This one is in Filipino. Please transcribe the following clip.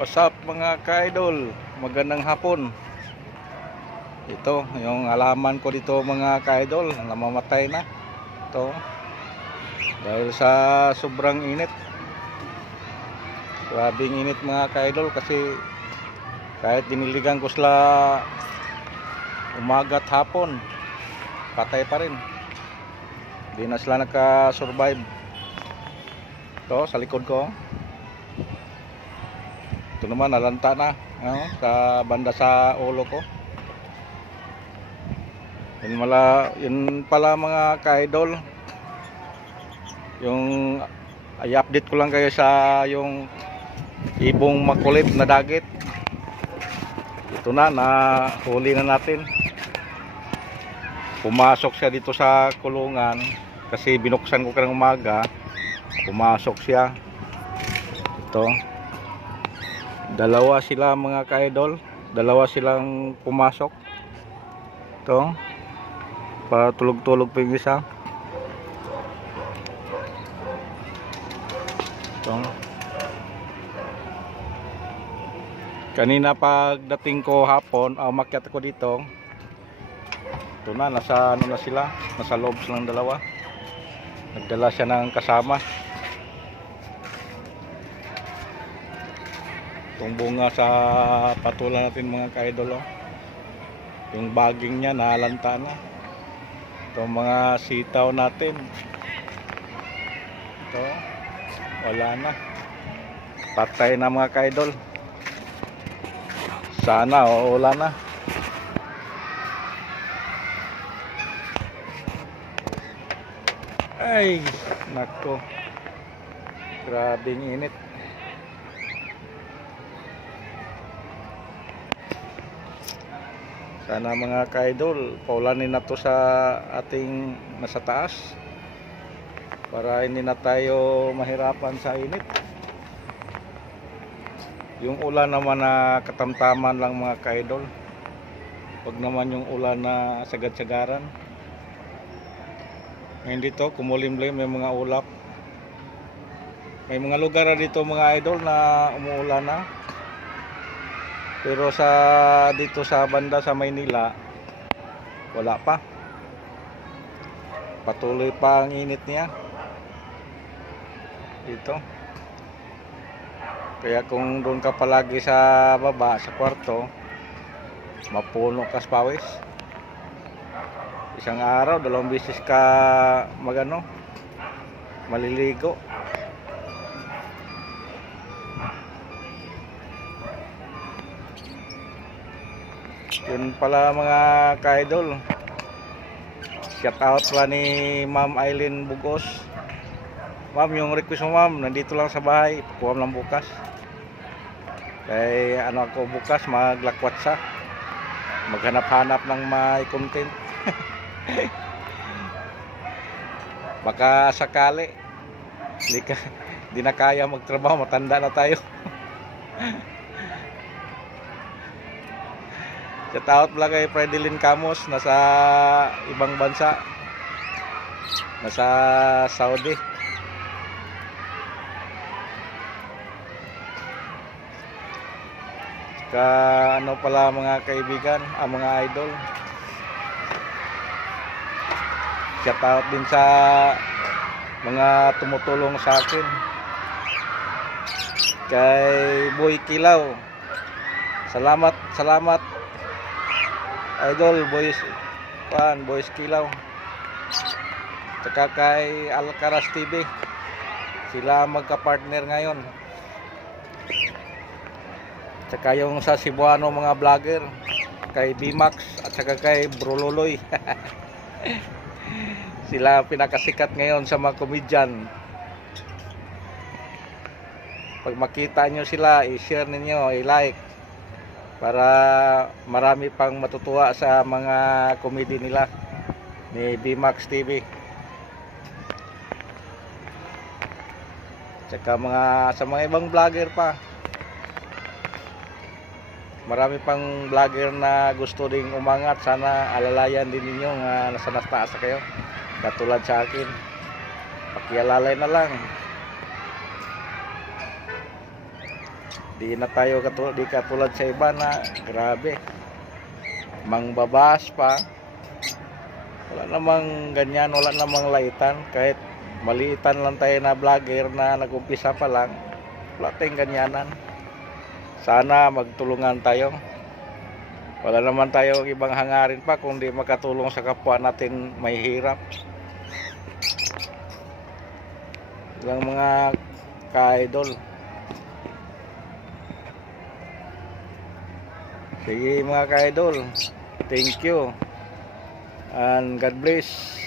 What's up mga ka-idol? Magandang hapon. Ito, yung halaman ko dito mga ka-idol, namamatay na. Ito, dahil sa sobrang init. Grabing init mga ka-idol kasi kahit diniligan ko sila umaga at hapon, patay pa rin. Hindi na sila naka-survive. Ito, sa likod ko. Ito naman, nalanta na sa banda sa ulo ko. Yun pala mga ka-idol, yung i-update ko lang kayo sa yung ibong makulit na dagit. Ito na, nahuli na natin. Pumasok siya dito sa kulungan kasi binuksan ko kanang umaga. Pumasok siya. Ito, dalawa sila mga ka-idol, dalawa silang pumasok. Ito, patulog-tulog pa yung isa. Ito, kanina pagdating ko hapon, umakyat ako dito. Ito na, nasa ano na sila, nasa loob silang dalawa. Nagdala siya ng kasama. Itong bunga sa patula natin mga ka-idol, yung baging niya nalanta na. Itong mga sitaw natin, ito, wala na, patay na mga ka-idol. Sana wala na. Ay nako, grabing init. Sana mga ka-idol, paulanin na to sa ating nasa taas para hindi na tayo mahirapan sa init. Yung ulan naman na katamtaman lang mga ka-idol, wag naman yung ulan na sagad-sagaran. Ngayon dito kumulimlim, may mga ulap. May mga lugar na dito mga idol na umuulan na. Pero dito sa banda sa Maynila, wala pa. Patuloy pa ang init niya dito. Kaya kung doon ka palagi sa baba, sa kwarto, mapuno ka sa pawis. Isang araw, 2 beses ka maliligo. Yun pala mga ka-idol, shout out pala ni Ma'am Aileen Bugos. Ma'am, yung request mo ma'am, nandito lang sa bahay, pakuha lang bukas. Kaya ako bukas maglakwatsa, maghanap-hanap ng may content. Baka sakali di na kaya magtrabaho, matanda na tayo. Shout out pala kay Fredelyn Camos, nasa ibang bansa, nasa Saudi. Ano pala mga kaibigan, mga idol, shout out din sa mga tumutulong sa akin. Kay Boy Kilaw, salamat idol, Boys Kilaw. Saka kay Alcaraz TV, sila magka-partner ngayon. Saka yung sa Cebuano mga vlogger, kay Bimax at saka kay Broloy. Sila pinakasikat ngayon sa mga komedyan. Pag makita nyo sila, i-share ninyo, i-like, para marami pang matutuwa sa mga komedi nila ni Bimax TV. Tsaka sa mga ibang vlogger pa, marami pang vlogger na gusto ding umangat. Sana alalayan din ninyo nga nasa taas na kayo, katulad sa akin. Pakialalay na lang. Di na tayo di katulad sa iba na grabe. Mangbabas pa. Wala namang ganyan, wala namang laitan. Kahit maliitan lang tayo na vlogger na nag-umpisa pa lang, wala tayong ganyanan. Sana magtulungan tayo. Wala naman tayo ibang hangarin pa kundi makatulong sa kapwa natin may hirap. Ilang mga ka-idol. Sige mga ka-idol, thank you and God bless.